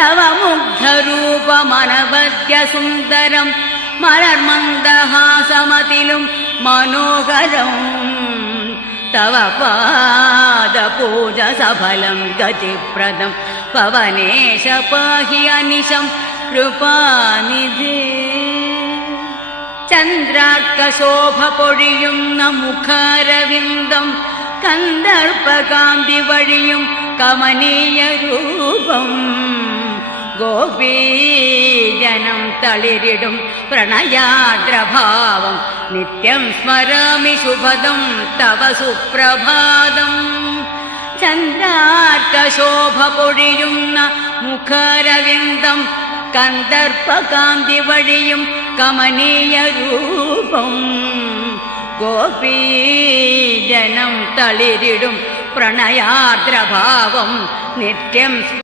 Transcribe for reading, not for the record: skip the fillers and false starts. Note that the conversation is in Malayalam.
തവ മുഗ്ധരൂപമനവദ്യ സുന്ദരം മലർമന്ദഹാസമതിലും മനോഹരം തവ പാദപൂജ സഫലം ഗതിപ്രദം പവനേശ പാഹി അനിശം കൃപാനിധേ ചന്ദ്രാർക്കശോഭ പൊഴിയുന്ന മുഖാരവിന്ദം കന്ദർപ്പകാന്തി വഴിയും കമനീയ രൂപം ഗോപീജനം തളിരിടും പ്രണയാദ്രഭാവം നിത്യം സ്മരാമി ശുഭദം തവ സുപ്രഭാതം ചന്ദ്രാർക്കശോഭ പൊഴിയുന്ന മുഖാരവിന്ദം കന്ദർപ്പകാന്തി വഴിയും കമനീയ രൂപം ഗോപീജനം തളിരിടും പ്രണയാർദ്രഭാവം നിത്യം